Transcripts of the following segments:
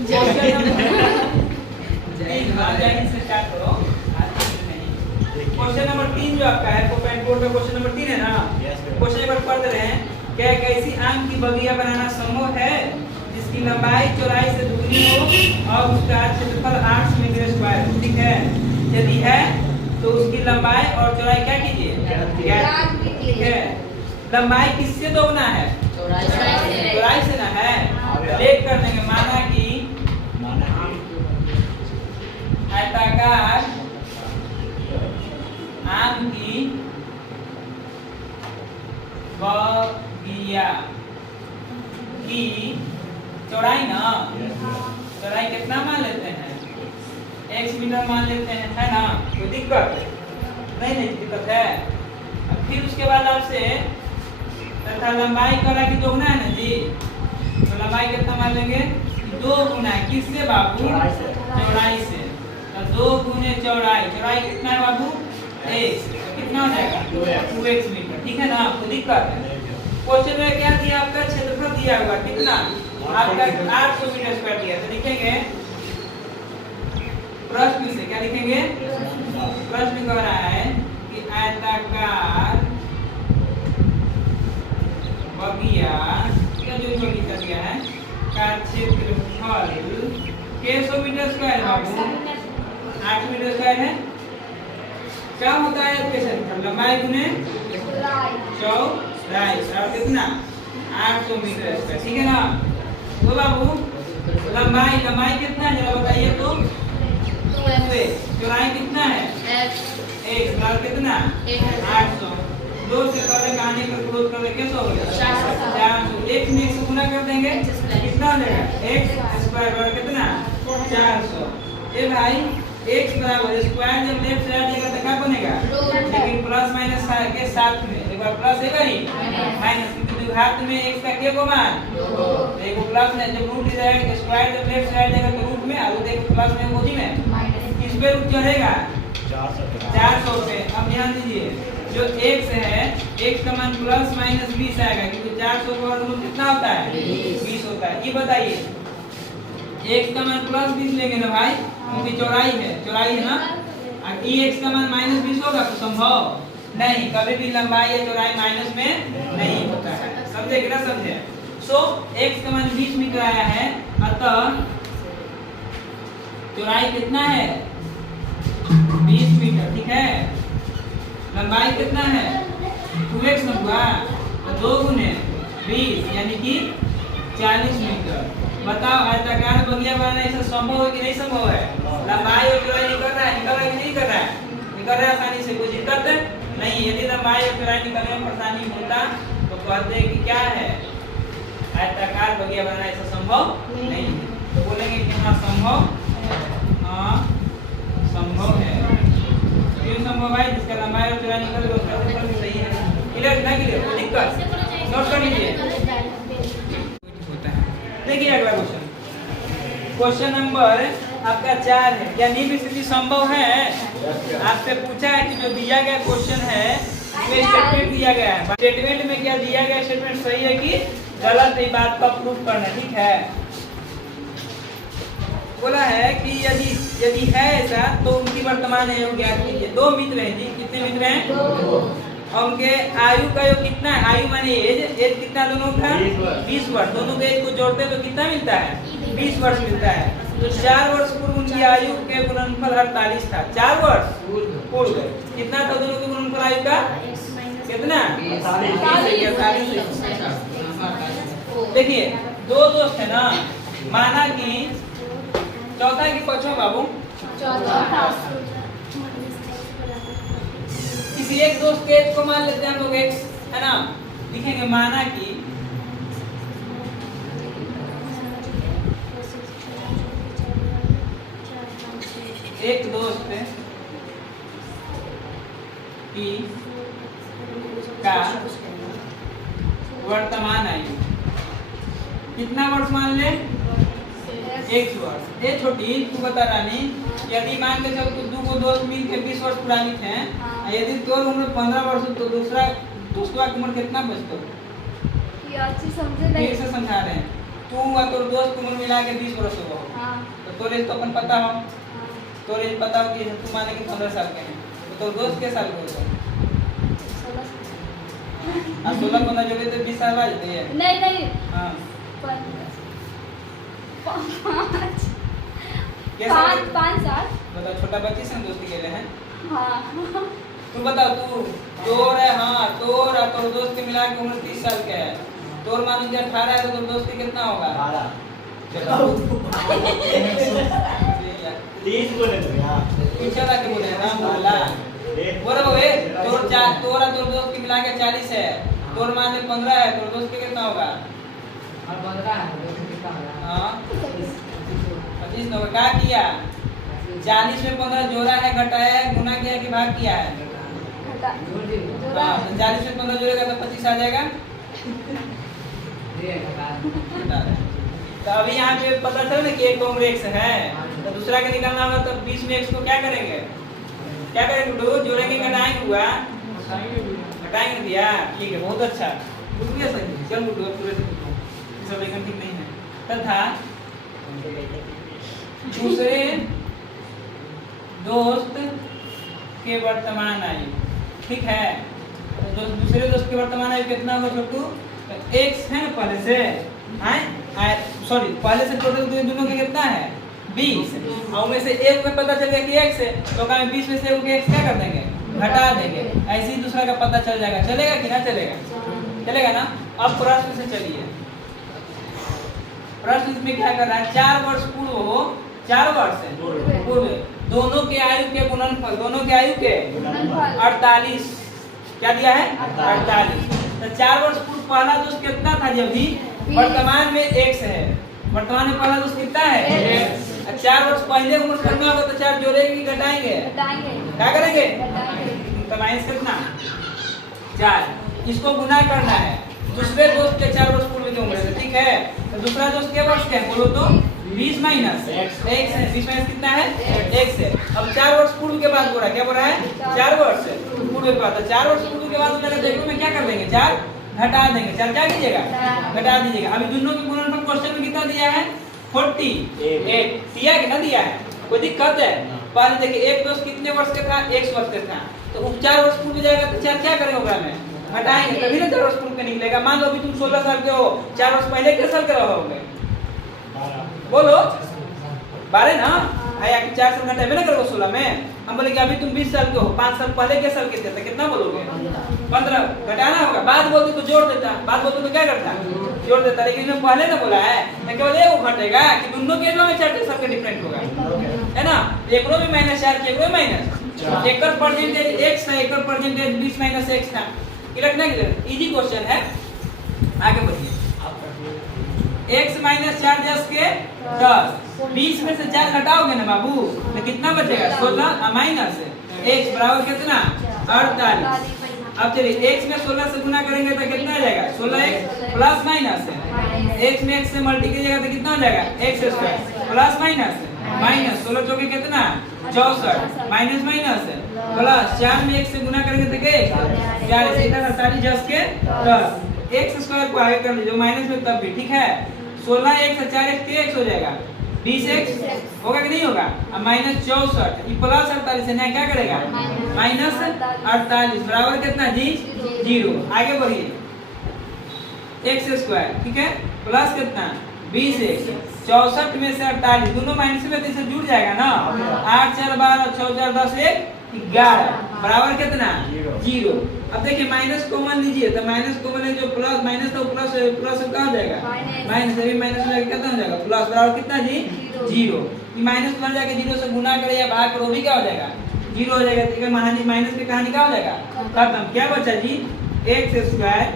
Question number 3 जो आपका है पोपेन बोर्ड का क्वेश्चन नंबर 3 है ना। क्वेश्चन नंबर पढ़ रहे हैं, क्या एक ऐसी आम की बगिया बनाना संभव है जिसकी लंबाई चौड़ाई से दुगनी हो और उसका क्षेत्रफल 8 मीटर स्क्वायर हो। ठीक है, यदि है तो उसकी लंबाई और चौड़ाई क्या कीजिए, ठीक है। लंबाई किससे दोगुना है, चौड़ाई से ना है। लेट कर देंगे, माना कि आयताकार आम की बगिया की चौड़ाई ना, चौड़ाई कितना मान लेते हैं, x मीटर मान लेते हैं, है ना। कोई दिक्कत नहीं, दिक्कत है। अब फिर उसके बाद आपसे तथा लंबाई करा की दोगुना है ना जी, तो लंबाई कितना मान लेंगे, 2 गुना किससे बाबू, चौड़ाई से। तो 2 गुने चौड़ाई, चौड़ाई कितना है बाबू, x, कितना हो जाएगा 2x मीटर। ठीक है ना, कोई दिक्कत है। क्वेश्चन में क्या दिया, आपका क्षेत्रफल दिया हुआ कितना, आपका 800 मीटर स्क्वायर दिया। तो लिखेंगे प्रश्न से, क्या लिखेंगे, प्रश्न कह रहा है कि आयताकार बगिया का जो बगीचा दिया है का क्षेत्रफल 100 मीटर स्क्वायर बाबू, 8 मीटर स्क्वायर है। क्या होता है क्षेत्रफल, लंबाई गुने चौड़ाई और कितना 800 मीटर स्क्वायर। ठीक है ना। तो बाबू लंबाई कितना है जरा बताइए तो, चौड़ाई कितना है, x बराबर कितना 800। 2 से कर ले, कहानी पर क्लोज कर ले, कैसे हो गया 400। 1 में 1 से गुना कर देंगे, कितना हो जाएगा x स्क्वायर बराबर कितना 400। ए भाई x बराबर स्क्वायर जब लेफ्ट साइड जाएगा तो क्या बनेगा, लेकिन प्लस माइनस के साथ में एक बार प्लस है ही माइनस, क्योंकि घात में x का के को मान 2, देखो प्लस में जब रूट जाएगा स्क्वायर जब लेफ्ट साइड जाएगा तो रूट में, और देखो प्लस में होती में किस पे रूट चढ़ेगा 400 पे। अब ध्यान दीजिए जो x है, x का मान प्लस माइनस 20 आएगा, क्योंकि 400 का वर्गमूल कितना होता है 20 होता है। ये बताइए x का मान प्लस 20 लेंगे ना भाई, क्योंकि चौड़ाई है ना। और x का मान माइनस 20 होगा तो संभव नहीं, कभी भी लंबाई या चौड़ाई माइनस में नहीं होता है। समझे कि ना समझे। सो x का मान 20 मीटर आया है, अतः चौड़ाई कितना है 20 मीटर। ठीक है, लंबाई कितना है 2x ना हुआ, तो 2 गुने 20 यानी कि 40 मीटर। बताओ आयताकार बगिया बनाना ऐसा संभव है कि नहीं संभव है, लंबाई और चौड़ाई निकल रहा है कि नहीं कर रहा है, निकल रहा है आसानी से, कोई दिक्कत नहीं। यदि लंबाई और चौड़ाई निकलने में परेशानी होता तो कहते हैं कि क्या है, आयताकार बगिया बनाना ऐसा संभव नहीं है। तो बोलेंगे कि हाँ संभव, हाँ संभव है। क्यों संभव है, जिसका लंबाई और चौड़ाई निकल गया उसका क्षेत्रफल भी सही है। क्लियर ना, क्लियर, कोई दिक्कत, नोट कर लीजिए। देखिए अगला क्वेश्चन, क्वेश्चन नंबर आपका 4 है, क्या निम्न स्थिति संभव है। आपसे पूछा है कि जो दिया गया क्वेश्चन है उसमें स्टेटमेंट दिया गया है, स्टेटमेंट में क्या दिया गया, स्टेटमेंट सही है कि गलत है, बात का प्रूफ करना। ठीक है, बोला है कि यदि है ऐसा तो उनकी वर्तमान आयु ज्ञात कीजिए। 2 मित्र हैं जी, कितने मित्र हैं, उनके आयु का योग कितना है, आयु माने एज कितना दोनों का 20 वर्ष, दोनों के एज को जोड़ते हैं तो कितना मिलता है 20 वर्ष मिलता है। तो 4 वर्ष पूर्व उनकी आयु के गुणनफल 48 था, 4 वर्ष पूर्व कितना था दोनों के गुणनफल आयु का, कितना 48। देखिए 2 दोस्त है ना, माना कि चौथा की पछवा बाबू, किसी एक दोस्त के एज को मान लेते हैं हम लोग x, है ना। लिखेंगे माना कि एक दोस्त की का वर्तमान आयु कितना वर्ष मान ले, 1 वर्ष। ये छोटी तू बता रानी, यदि मान के चल तो 2 दोस्त मिल के 20 वर्ष पुरानी थे, यदि तोर उम्र 15 वर्ष तो दूसरा दोस्तवा की उम्र कितना बचता, अच्छी समझे नहीं, से समझा रहे हैं। तू और तोर दोस्त को मिला के 20 वर्ष हो। हाँ। तो तोरे तो अपन पता हो, हाँ। तोरे पता हो कि तू माने कि 15 साल के हैं, तो तोर दोस्त के साल के हो? 16 15 जोड़े तो 20 साल आ जाते हैं। नहीं हाँ 5 साल। बताओ छोटा बच्ची से दोस्ती के लिए हैं। हाँ। तू बताओ, तू तोर है, हाँ तोर और तोर दोस्त के मिला के उम्र 30 साल के है। तोर मान लीजिए 18 है तो तोर दोस्त की कितना होगा? 30 बोले तो यार पीछे लाके बोले राम बोला बोलो बे, तोर और तोर दोस्त की मिला के 40 है। तोर मान लीजिए 15 है, तोर दोस्त के कितना होगा? हाँ 25 होगा। क्या किया? 40 में 15 जोड़ा है, घटाया है, गुना किया कि भाग किया है? हाँ तो 40 में 15 जोड़ेगा तो 25 आ जाएगा। तो अभी यहाँ पे पता चला ना कि एक उम्र x है, तो दूसरा का निकालना होगा। तो 20 में x को क्या करेंगे? क्या करेंगे? दो जोड़ेंगे, घटाएंगे, हुआ घटाएंगे दिया। ठीक है, बहुत अच्छा। बुझ गया सही। चल बुझ गया पूरे से सब लेकिन ठीक नहीं है। तथा दूसरे दोस्त के वर्तमान आयु, ठीक है, तो दूसरे दोस्त के वर्तमान आयु कितना होगा छोटू? x है ना पहले से, सॉरी पहले से टोटल दोनों के कितना है? 20। और में से एक में पता चल गया कि x है, तो क्या 20 में से एक x क्या कर देंगे? घटा देंगे। ऐसे ही दूसरा का पता चल जाएगा। चलेगा कि ना चलेगा? चलेगा ना। अब प्रश्न से चलिए। प्रश्न में क्या कर रहा है? 4 वर्ष पूर्व हो, 4 वर्ष पूर्व दोनों के आयु के गुणनफल, दोनों के आयु के 48 क्या दिया है? 48। तो 4 वर्ष पूर्व पहला दोस्त कितना था? जब भी वर्तमान में x है, वर्तमान में पहला दोस्त कितना है? 4 वर्ष पहले उम्र कितना होगा? तो 4 जोड़ेंगे कि घटाएंगे? क्या करेंगे? तो माइनस कितना? 4। इसको गुना करना है दूसरे दोस्त के 4 वर्ष पूर्व की उम्र से, ठीक है। तो दूसरा दोस्त के वर्ष क्या है बोलो तो? 20 माइनस x है। 20 माइनस कितना है? x है। अब 4 वर्ष पूर्व के बाद बोल रहा है, क्या बोल रहा है? 4 वर्ष पूर्व के बाद। 4 वर्ष पूर्व के बाद देखो में क्या कर देंगे? 4 घटा देंगे। 4 क्या कीजिएगा? घटा दीजिएगा। अभी दोनों के गुणनफल क्वेश्चन में कितना दिया है? 48 दिया कि ना दिया है? कोई दिक्कत है? पहले देखिए एक दोस्त कितने वर्ष का था? 1 वर्ष का था। तो 4 वर्ष पूर्व जाएगा तो 4 क्या करेंगे होगा में? घटाएंगे, तभी ना 4 वर्ष पूर्व का निकलेगा। मान लो अभी तुम 16 साल के हो, 4 वर्ष पहले कितने साल के रहोगे? बोलो 12 ना। आया कि 4 साल घटाए ना करोगे 16 में। हम बोले कि अभी तुम 20 साल के हो, 5 साल पहले के साल के थे, तो कितना बोलोगे? 15 घटाना होगा। बाद बोलते तो जोड़ देता, बाद बोलते तो क्या करता? जोड़ देता। लेकिन इसमें पहले ना बोला है तो केवल एक घटेगा कि दोनों के में 4 साल का डिफरेंट होगा, है ना। एकरो में -4 के, एकरो में माइनस। एकर परसेंटेज x था, एकर परसेंटेज 20 माइनस x था। ये रखना क्लियर, इजी क्वेश्चन है। आगे बढ़िए। x माइनस 4 10 के 10। 20 में से 4 घटाओगे ना बाबू तो कितना बचेगा? 16 माइनस x बराबर कितना? 48। अब चलिए x में 16 से गुना करेंगे तो कितना आ जाएगा? 16x प्लस माइनस x में x से मल्टी कीजिएगा तो कितना हो जाएगा? x square plus minus minus 16 चौके कितना? 64 माइनस माइनस प्लस 4 में x से गुना करेंगे तो क्या? 4 से 48 10 के 10। x स्क्वायर को आगे कर लीजिए माइनस में तब भी ठीक है। 16x 4x 3x हो जाएगा, 20x होगा कि नहीं होगा? अब माइनस 64 ये प्लस 48 है ना, क्या करेगा? माइनस 48 बराबर कितना जी? 0। आगे बढ़िए। x स्क्वायर ठीक है प्लस कितना? 20x 64 में से 48 दोनों माइनस में तो जुड़ जाएगा ना। 8 4 12 6 4 10 1 11 बराबर कितना? 0। अब देखिए माइनस कॉमन लीजिए तो माइनस कॉमन है जो प्लस माइनस तो प्लस प्लस क्या हो जाएगा? माइनस अभी माइनस में कितना हो जाएगा? प्लस बराबर कितना जी? 0। ये माइनस बन जाके 0 से गुना करे या भाग करो भी क्या हो जाएगा? 0 हो जाएगा। ठीक है महाराज माइनस की कहानी क्या हो जाएगा? खत्म। क्या बचा जी? x square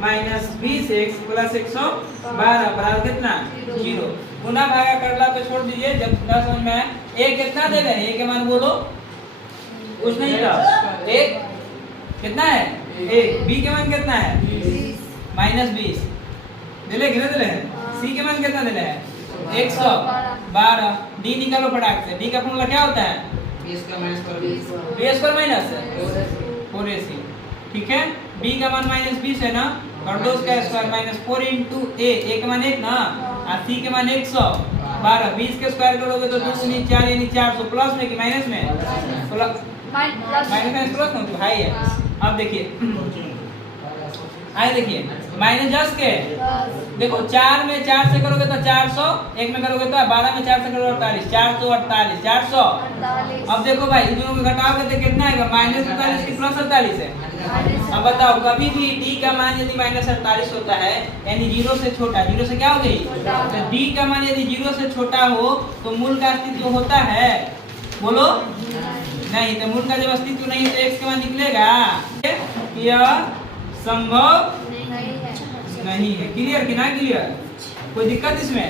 minus 20x plus 112 बराबर कितना? 0। गुना भागा करला पे छोड़ दीजिए जब समझ में आए। a कितना दे रहे हैं? a के मान बोलो कुछ नहीं था। एक कितना है? एक। b के मान कितना है? -20 दिले कितने दिले हैं? c के मान कितना दिले हैं? 112। d निकालो फटाक से। d का फॉर्मूला क्या होता है? 20 का माइनस कर 20 b स्क्वायर माइनस 4ac ठीक है। b का मान -20 है ना, और 2 का स्क्वायर -4 * a, a का मान 1 ना, 80 के मान 112, 20 के स्क्वायर करोगे तो 2 दूनी 4 यानी 400, प्लस में कि माइनस में? माइनस में प्लस में तो हाई है। अब देखिए आए देखिए माइनस 10 के देखो 4 में 4 से करोगे तो 400, 1 में करोगे तो 12 में 4 से करोगे 48, 448, 400। अब देखो भाई इन दोनों को घटाओगे तो कितना आएगा? -48 की प्लस 48 है। अब बताओ कभी भी d का मान यदि -48 होता है यानी 0 से छोटा, 0 से क्या हो गई? तो d का मान यदि 0 से छोटा हो तो मूल का अस्तित्व होता है? बोलो नहीं। तो मूल का जब अस्तित्व नहीं तो x का मान निकलेगा? यह संभव नहीं है। क्लियर कि ना क्लियर? कोई दिक्कत इसमें?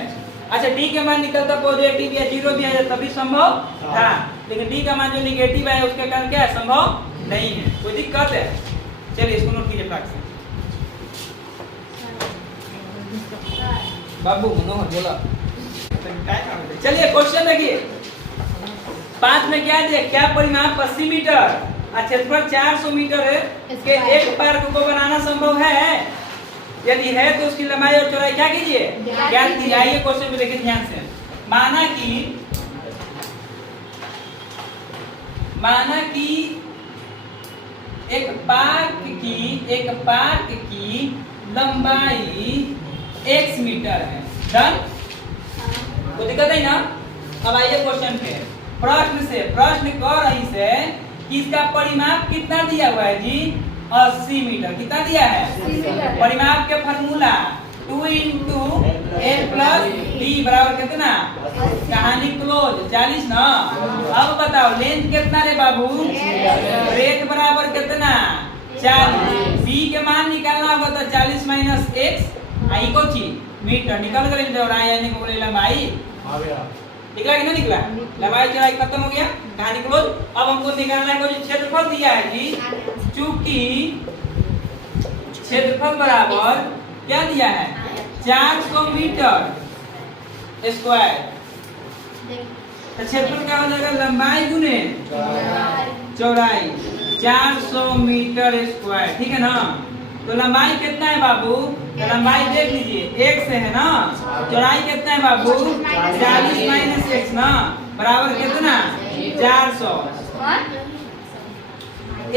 अच्छा d का मान निकलता पॉजिटिव या 0 भी है तभी संभव था, लेकिन d का मान जो निगेटिव है उसके कारण क्या है? संभव नहीं है। कोई दिक्कत है? चलिए इसको नोट कीजिए फटाक से। बाबू मनोहर बोला। चलिए क्वेश्चन देखिए 5 में क्या दिया? क्या परिमाप 80 मीटर और क्षेत्रफल 400 मीटर है के एक पार्क को बनाना संभव है? यदि है तो उसकी लंबाई और चौड़ाई क्या कीजिए? ज्ञात कीजिए। आइए क्वेश्चन को देखिए ध्यान से। माना कि एक पार्क की लंबाई x मीटर है। डन? कोई दिक्कत नहीं ना? अब आइए क्वेश्चन पे। प्रश्न कर रही से कि इसका परिमाप कितना दिया हुआ है जी? 80 मीटर। कितना दिया है? परिमाप के फार्मूला 2 × l + d बराबर कितना? कहानी क्लोज 40 ना। अब बताओ लेंथ कितना रे बाबू? ब्रेथ बराबर कितना? 40। b के मान निकालना होगा तो 40 - x आई को मीटर निकल कर चौड़ाई यानी को बोले लंबाई निकला कि नहीं निकला? लंबाई चौड़ाई खत्म हो गया, कहानी क्लोज। अब हमको निकालना है जो क्षेत्रफल दिया है जी, चूंकि क्षेत्रफल बराबर क्या दिया है? 400 मीटर स्क्वायर। तो क्षेत्रफल क्या हो जाएगा? लंबाई गुने चौड़ाई 400 मीटर स्क्वायर। ठीक है ना? तो लंबाई कितना है बाबू? तो लंबाई देख लीजिए x है ना, चौड़ाई कितना है बाबू? 40 - x ना बराबर कितना? 400।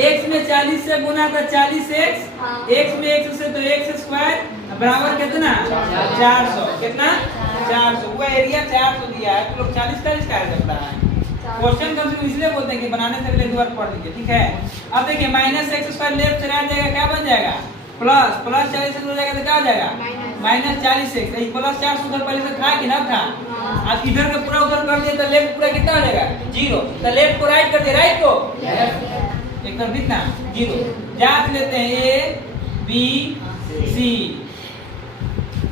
x में 40 से गुना तो 40x, x में x से तो x स्क्वायर बराबर कितना? 400। कितना? 400। वो एरिया 400 दिया है तो लोग 40 का करता है। क्वेश्चन कम से कम इसलिए बोलते हैं कि बनाने से पहले एक बार पढ़ लीजिए। ठीक है? अब देखिए -x² लेफ्ट से राइट जाएगा, क्या बन जाएगा? प्लस 40 से हो जाएगा तो क्या हो जाएगा? -40x। यही +400 उधर पहले से था कि ना था? अब इधर का पूरा उधर कर दिए तो लेफ्ट पूरा कितना हो जाएगा? 0। तो लेफ्ट को राइट कर दिए, राइट को एकदम कितना? 0। जांच लेते हैं a b c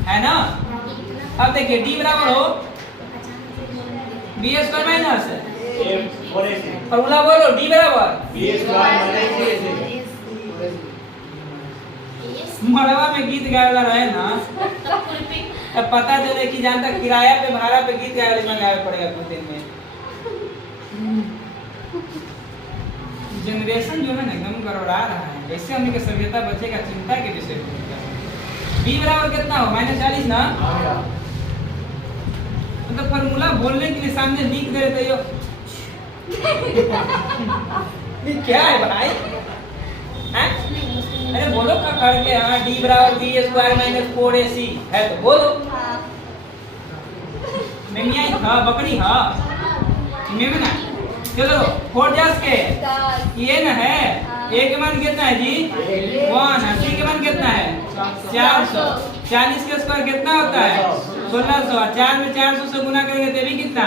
है ना। अब देखिए d बराबर हो b² माइनस फॉर्मूला बोलो d बराबर मड़वा में गीत गाए वाला रहे ना तब पता चले कि जहाँ तक किराया पे भाड़ा पे गीत गाए वाले मंगावे पड़ेगा कुछ दिन में। जनरेशन जो है ना एकदम गड़बड़ा रहा है। ऐसे हमने के सभ्यता बचेगा चिंता के विषय b बराबर कितना हो? -40 ना। मतलब फार्मूला बोलने के लिए सामने लिख दे तो यो क्या है भाई? हैं? अरे बोलो का खड़ के हाँ d बराबर b² - 4ac है तो बोलो। मेमिया हाँ बकरी हाँ मेमना। चलो 4 जस के ये न है। a के मान कितना है जी? 1। c के मान कितना है? 400। 40 के स्क्वायर कितना होता है? 1600। 4 में 400 से गुना करेंगे तो भी कितना?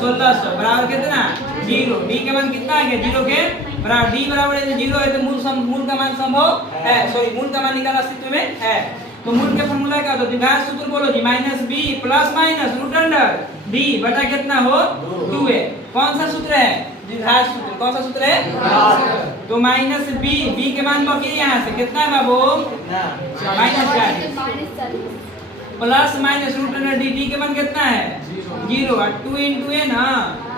1600 बराबर कितना? 0। d के मान कितना है? 0 के बराबर। d बराबर यदि 0 है तो मूल का मान संभव है, सॉरी मूल का मान निकालना अस्तित्व में है। तो मूल के फॉर्मूला क्या होता है? द्विघात सूत्र बोलो जी, -b + √d बटा कितना हो? 2a। कौन सा सूत्र है? द्विघात सूत्र। कौन सा सूत्र है? तो -b के मान बाकी यहाँ से कितना है बाबू? -40 प्लस √d के मान कितना है? 0। और 2 × a ना,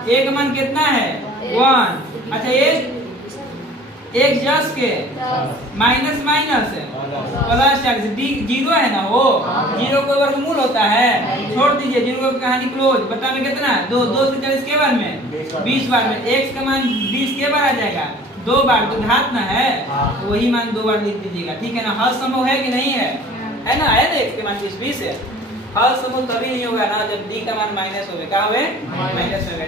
a का मान कितना है? 1। अच्छा ये एक जस के minus minus plus 40 D zero है ना वो जीरो को वर्गमूल होता है छोड़ दीजिए जीरो की कहानी क्लोज बता में कितना 2 से 40 के बार में 20 बार में x का मान 20 के बार आ जाएगा 2 बार तो घात ना है तो वही मान 2 बार लिख दीजिएगा ठीक है ना हल संभव है कि नहीं है ना x के मान 20 है हल समूह तभी नहीं होगा ना जब d का मान माइनस होगा क्या होगा माइनस होगा